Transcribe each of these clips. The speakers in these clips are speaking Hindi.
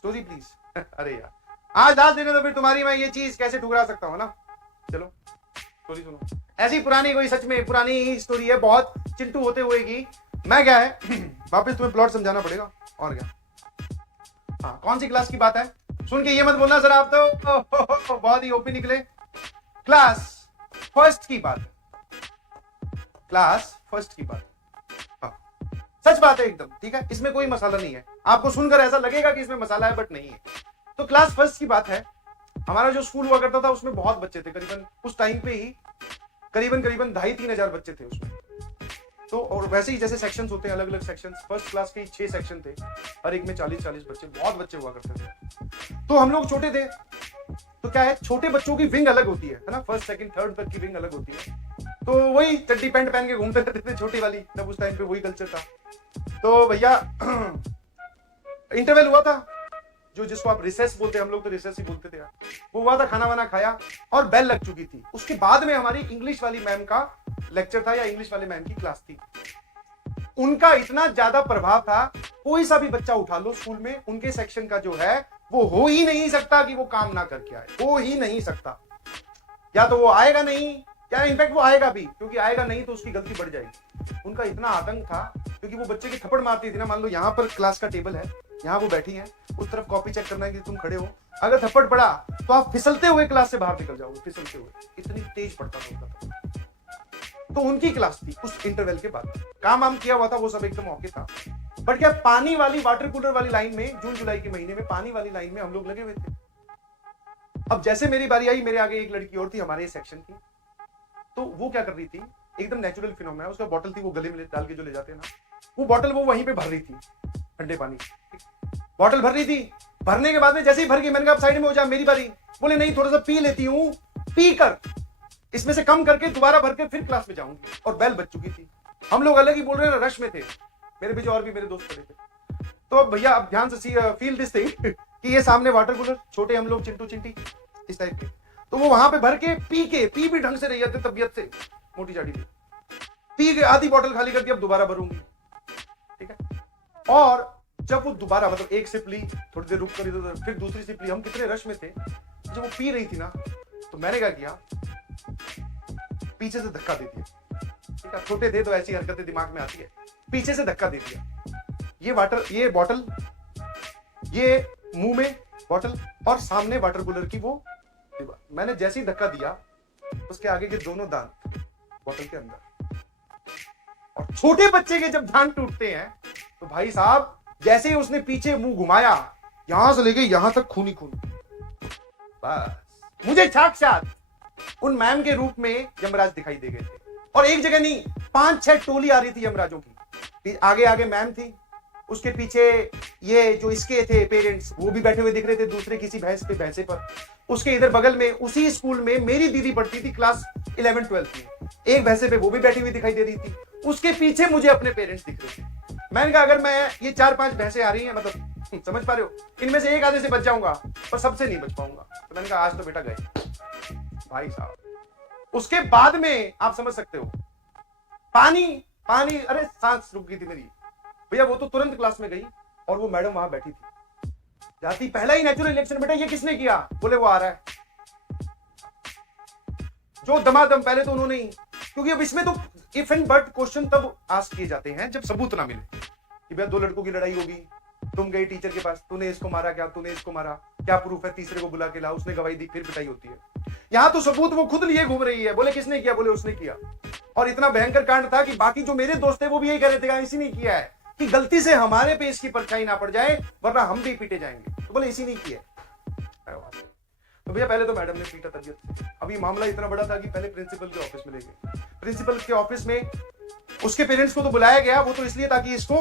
Story please. अरे यार आज दाद देने तो फिर तुम्हारी मैं ये चीज कैसे ठुकरा सकता हूँ ना। चलो स्टोरी सुनो। ऐसी पुरानी कोई सच में पुरानी ही स्टोरी है, बहुत चिंटू होते हुए की। मैं क्या है वापस तुम्हें प्लॉट समझाना पड़ेगा और क्या। हाँ कौन सी क्लास की बात है, सुन के ये मत बोलना सर आप तो बहुत ही ओपी निकले। क्लास फर्स्ट की बात है, क्लास फर्स्ट की बात। हाँ सच बात है एकदम, ठीक है, इसमें कोई मसाला नहीं है। आपको सुनकर ऐसा लगेगा कि इसमें मसाला है बट नहीं है। तो क्लास फर्स्ट की बात है। हमारा जो स्कूल हुआ करता था उसमें बहुत बच्चे थे, करीबन उस टाइम पे ही करीबन 2,500-3,000 बच्चे थे उसमें। तो और वैसे ही जैसे सेक्शंस होते हैं अलग अलग सेक्शंस, फर्स्ट क्लास के 6 सेक्शन थे, हर एक में 40-40 बच्चे, बहुत बच्चे हुआ करते थे। तो हम लोग छोटे थे, तो क्या है छोटे बच्चों की विंग अलग होती है ना, फर्स्ट सेकंड थर्ड तक की विंग अलग होती है। तो वही चड्डी पैंट पहन के घूमते रहते थे छोटी वाली, तब उस टाइम पे वही कल्चर था। तो भैया इंटरवल हुआ था, जो जिसको आप रिसेस बोलते हैं, हम लोग तो रिसेस ही बोलते थे यार, वो हुआ था, खाना वाना खाया और बेल लग चुकी थी। उसके बाद में हमारी इंग्लिश वाली मैम का लेक्चर था या इंग्लिश वाले मैम की क्लास थी। उनका इतना ज्यादा प्रभाव था, कोई सा भी बच्चा उठा लो स्कूल में, उनके सेक्शन का जो है वो हो ही नहीं सकता कि वो काम ना करके आए, हो ही नहीं सकता। या तो वो आएगा नहीं, या इनफैक्ट वो आएगा भी, क्योंकि आएगा नहीं तो उसकी गलती बढ़ जाएगी। उनका इतना आतंक था, क्योंकि वो बच्चे की थप्पड़ मारती थी ना, मान लो यहाँ पर क्लास का टेबल है, यहाँ वो बैठी है, उस तरफ कॉपी चेक करना है कि तुम खड़े हो, अगर थप्पड़ पड़ा तो आप फिसलते हुए क्लास से बाहर निकल जाओगे, फिसलते हुए, इतनी तेज पड़ता था उनका। तो उनकी क्लास थी उस इंटरवल के बाद, काम वाम किया हुआ था, वो सब एकदम ओके था। बट क्या पानी वाली वाटर कूलर वाली लाइन में, जून जुलाई के महीने में पानी वाली लाइन में हम लोग लगे हुए थे। अब जैसे मेरी बारी आई, मेरे आगे एक लड़की और थी हमारे सेक्शन की, तो वो क्या कर रही थी, एकदम नेचुरल फिनोमेना, उसका बॉटल थी, वो गले में डाल के जो ले जाते हैं ना, वो बॉटल वो वहीं पे भर रही थी, ठंडे पानी बॉटल भर रही थी। भरने के बाद में जैसे ही भर गई, मैंने कहा आप साइड में हो जा, मेरी बारी। बोले नहीं थोड़ा सा पी लेती हूँ, पी कर इसमें से कम करके दोबारा भर के फिर क्लास में जाऊंगी। और बेल बज चुकी थी, हम लोग अलग ही बोल रहे हैं, रश में थे, मेरे पीछे और भी मेरे दोस्त खड़े थे। तो अब भैया अब ध्यान से फील दिस थिंग कि ये सामने वाटर कूलर, छोटे हम लोग चिंटू चिंटी इस टाइप के, तो वो वहां पे भर के पी भी ढंग से रही जाते तबियत से, मोटी चाटी थी, पी के आधी बोतल खाली करके अब दोबारा भरूंगी, ठीक है। और जब वो दोबारा मतलब एक सिप ली, थोड़ी देर रुक कर इधर, फिर दूसरी सिप ली, हम कितने रश में थे, जब वो पी रही थी ना, तो मैंने क्या किया, पीछे से धक्का दे दिया, ठीक है, छोटे थे तो ऐसी हरकतें दिमाग में आती है, पीछे से धक्का दे दिया, ये बॉटल, ये मुंह में बॉटल और सामने वाटर कूलर की वो दीवार। मैंने जैसे ही धक्का दिया, उसके आगे के दोनों दांत बॉटल के अंदर, और छोटे बच्चे के जब दांत टूटते हैं तो भाई साहब जैसे ही उसने पीछे मुंह घुमाया, यहां से लेके यहां तक खून ही खून। बस मुझे साक्षात उन मैम के रूप में यमराज दिखाई दे गए थे, और एक जगह नहीं 5-6 टोली आ रही थी यमराजों की। आगे आगे मैम थी, उसके पीछे ये जो इसके थे पेरेंट्स, वो भी बैठे हुए दिख रहे थे दूसरे किसी भैंस पे भैंसे पर। उसके इधर बगल में उसी स्कूल में मेरी दीदी पढ़ती थी क्लास 11-12 में, एक भैंसे पे वो भी बैठी हुई दिखाई दे रही थी। उसके पीछे मुझे अपने पेरेंट्स दिख रहे थे। मैंने कहा अगर मैं ये 4-5 भैंसे आ रही हैं, मतलब समझ पा रहे हो, इनमें से एक आधे से बच जाऊंगा पर सबसे नहीं बच पाऊंगा। तो मैंने कहा आज तो बेटा गए भाई साहब। उसके बाद में आप समझ सकते हो, पानी पानी, अरे सांस रुक गई थी मेरी भैया। वो तो तुरंत क्लास में गई और वो मैडम वहां बैठी थी, जाती पहला ही नेचुरल रिएक्शन, बेटा ये किसने किया, बोले वो आ रहा है। जो दमादम पहले तो उन्होंने ही, क्योंकि अब इसमें तो इफ एंड बट क्वेश्चन तब आस्क किए जाते हैं जब सबूत ना मिले कि भैया 2 लड़कों की लड़ाई होगी, तुम गए टीचर के पास, तूने इसको मारा क्या, तूने इसको मारा क्या, प्रूफ है, तीसरे को बुला के ला, उसने गवाही दी, फिर पिटाई होती है। यहां तो सबूत वो खुद लिए घूम रही है, बोले किसने किया, बोले उसने किया। और इतना भयंकर कांड था कि बाकी जो मेरे दोस्त थे वो भी यही कह रहे थे इसी ने किया है, कि गलती से हमारे पे इसकी परछाई ना पड़ जाए वरना हम भी पीटे जाएंगे। तो बोले इसी ने किया। तो भैया पहले तो मैडम ने पीटा तबियत से। अभी मामला इतना बड़ा था कि पहले प्रिंसिपल के ऑफिस में ले गए। प्रिंसिपल के ऑफिस में उसके पेरेंट्स को तो बुलाया गया, वो तो इसलिए ताकि इसको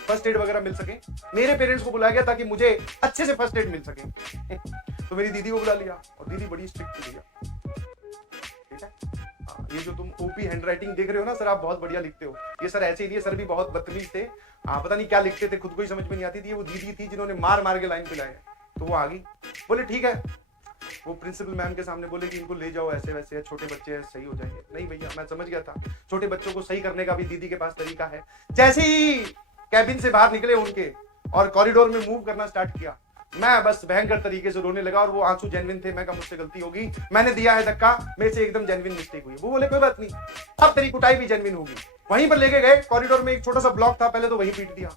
फर्स्ट एड वगैरह मिल सके। मेरे पेरेंट्स को बुलाया गया ताकि मुझे अच्छे से फर्स्ट एड मिल सके। तो मेरी दीदी को बुला लिया, और दीदी बड़ी स्ट्रिक्ट थी भैया, ठीक है। ये जो तुम ओपी हैंडराइटिंग देख रहे हो ना सर, आप बहुत बढ़िया लिखते हो, ये सर ऐसे ही नहीं, सर भी बहुत बदतमीज थे, पता नहीं क्या लिखते थे, खुद को ही समझ में नहीं आती थी। वो दीदी थी जिन्होंने मार मार के लाइन पे लाए। तो वो आ गई, बोले ठीक है, वो प्रिंसिपल मैम के सामने बोले कि इनको ले जाओ, ऐसे वैसे है, छोटे बच्चे हैं, सही हो जाएंगे। नहीं भैया मैं समझ गया था, छोटे बच्चों को सही करने का भी दीदी के पास तरीका है। जैसे ही कैबिन से बाहर निकले उनके और कॉरिडोर में मूव करना स्टार्ट किया, मैं बस भयंकर तरीके से रोने लगा और वो आंसू जेन्युइन थे। मैं कहा मुझसे गलती होगी, मैंने दिया है धक्का, मेरे से एकदम जेन्युइन मिस्टेक हुई। वो बोले कोई बात नहीं, अब तेरी कुटाई भी जेन्युइन होगी। वहीं पर लेके गए, कॉरिडोर में एक छोटा सा ब्लॉक था, पहले तो वहीं पीट दिया।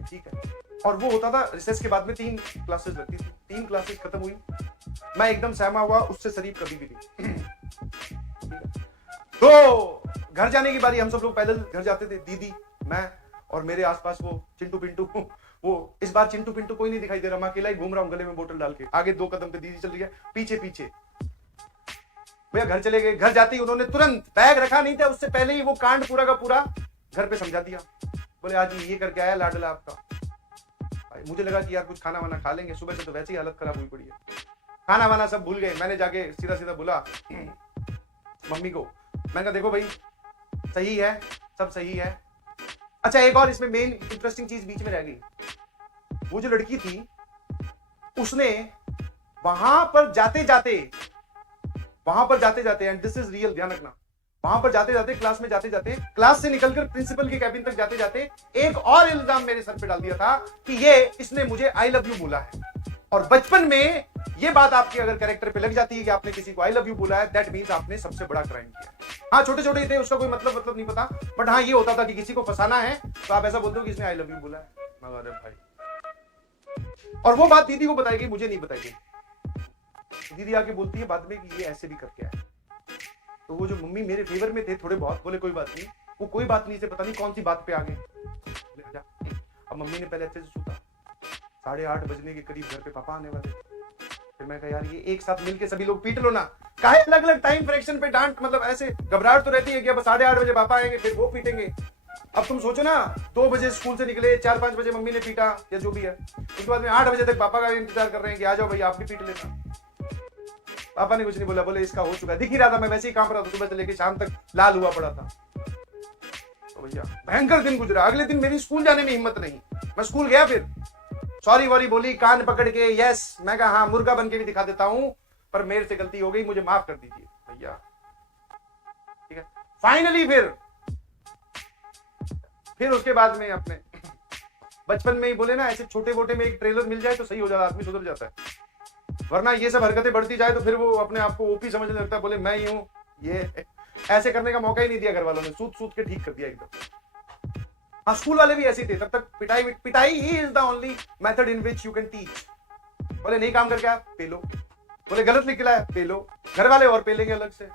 ठीक है। और वो होता था रिसेस के बाद में 3 क्लासेस लगती थी, 3 क्लासेस खत्म हुई, मैं एकदम सहमा हुआ, उससे शरीफ कभी भी नहीं। तो घर जाने की बारी, हम सब लोग पैदल घर जाते थे, दीदी, मैं और मेरे आसपास वो चिंटू पिंटू। वो इस बार चिंटू पिंटू कोई नहीं दिखाई दे रहा, मैं अकेला ही घूम रहा हूं गले में बोतल डाल के। आगे 2 कदम पे दीदी चल रही है, पीछे पीछे। भैया घर चले गए। घर जाते ही उन्होंने तुरंत, बैग रखा नहीं था उससे पहले ही, वो कांड पूरा का पूरा घर पे समझा दिया। बोले आज ये करके आया लाडला आपका। भाई मुझे लगा कि यार कुछ खाना वाना खा लेंगे, सुबह से तो वैसे ही हालत खराब हुई पड़ी है। खाना वाना सब भूल गए। मैंने जाके सीधा सीधा बोला मम्मी को, मैंने कहा देखो भाई सही है, सब सही है। अच्छा एक और इसमें मेन इंटरेस्टिंग चीज बीच में रह गई। वो जो लड़की थी उसने वहां पर जाते जाते एंड दिस इज रियल, ध्यान रखना, वहां पर जाते जाते, क्लास में जाते जाते, क्लास से निकलकर प्रिंसिपल के कैबिन तक जाते जाते एक और इल्जाम मेरे सर पे डाल दिया था कि ये इसने मुझे आई लव यू बोला है। और बचपन में ये बात आपके अगर कैरेक्टर पे लग जाती है कि आपने किसी को आई लव यू बोला है, दैट मींस आपने सबसे बड़ा क्राइम किया। हाँ छोटे छोटे थे, उसका कोई मतलब नहीं पता, बट हाँ ये होता था कि किसी को फंसाना है तो आप ऐसा बोलते हो कि इसने आई लव यू बोला है। अरे भाई, और वो बात दीदी को बताई गई, मुझे नहीं बताई गई। दीदी आके बोलती है बाद में कि ये ऐसे भी करके आया। तो वो जो मम्मी मेरे फेवर में थे थोड़े बहुत, बोले कोई बात नहीं, वो कोई बात नहीं से पता नहीं कौन सी बात पे आ गए। अब मम्मी ने पहले अच्छे से सूता, 8:30 बजने के करीब घर पे पापा आने वाले। फिर मैं कहा यार ये एक साथ मिलके सभी लोग पीट लो ना, काहे अलग अलग टाइम फ्रैक्शन पे डांट, मतलब ऐसे घबराहट तो रहती है कि अब 8:30 बजे पापा आएंगे फिर वो पीटेंगे। अब तुम सोचो ना, 2 बजे स्कूल से निकले, 4-5 बजे मम्मी ने पीटा या जो भी है, उसके बाद में 8 बजे तक पापा का इंतजार कर रहे हैं कि आ जाओ भाई आप भी पीट लेना। पापा ने कुछ नहीं बोला, बोले इसका हो चुका है, दिख ही रहा था, मैं वैसे ही काम रहा था, सुबह से लेके शाम तक लाल हुआ पड़ा था। तो भैया भयंकर दिन गुजरा। अगले दिन मेरी स्कूल जाने में हिम्मत नहीं, मैं स्कूल गया, फिर सॉरी वॉरी बोली कान पकड़ के, यस, मैं कहा हाँ मुर्गा बन के भी दिखा देता हूं, पर मेरे से गलती हो गई, मुझे माफ कर दीजिए भैया। ठीक है, फाइनली फिर उसके बाद में अपने बचपन में ही बोले ना, ऐसे छोटे मोटे में एक ट्रेलर मिल जाए तो सही हो जाता, आदमी सुधर जाता है। वरना ये सब हरकतें बढ़ती जाए तो फिर वो अपने आप को ओपी समझने लगता है, बोले मैं ही हूं, ये ऐसे करने का मौका ही नहीं दिया घर वालों ने, सूद के ठीक कर दिया एकदम। हाँ स्कूल वाले भी ऐसे थे, तब तक पिटाई he is the only method in which you can teach. बोले नहीं काम करके आया, पेलो, बोले गलत लिख के लाया, पेलो, घर वाले और पेलेंगे अलग से।